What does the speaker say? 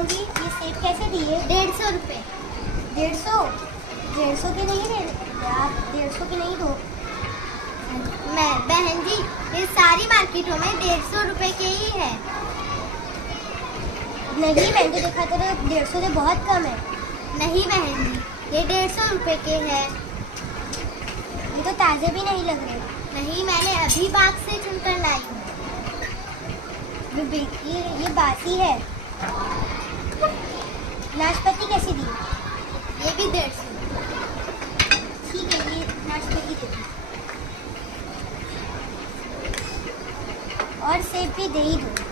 बहन जी, ये सेब कैसे दिए? 150 रुपये। 150? 150 के नहीं दे आप, 150 के नहीं दो। मैं बहन जी, ये सारी मार्केटों में 150 रुपये के ही है। नहीं, मैंने तो देखा था 150 से बहुत कम है। नहीं बहन जी, ये 150 रुपये के है। ये तो ताज़े भी नहीं लग रहे। नहीं, मैंने अभी बाग से चुनकर लाई हूँ। ये बासी है। नाशपाती कैसे दी? ये भी 150। ठीक है, ये नाशपाती दे दो और सेब भी दे ही दो।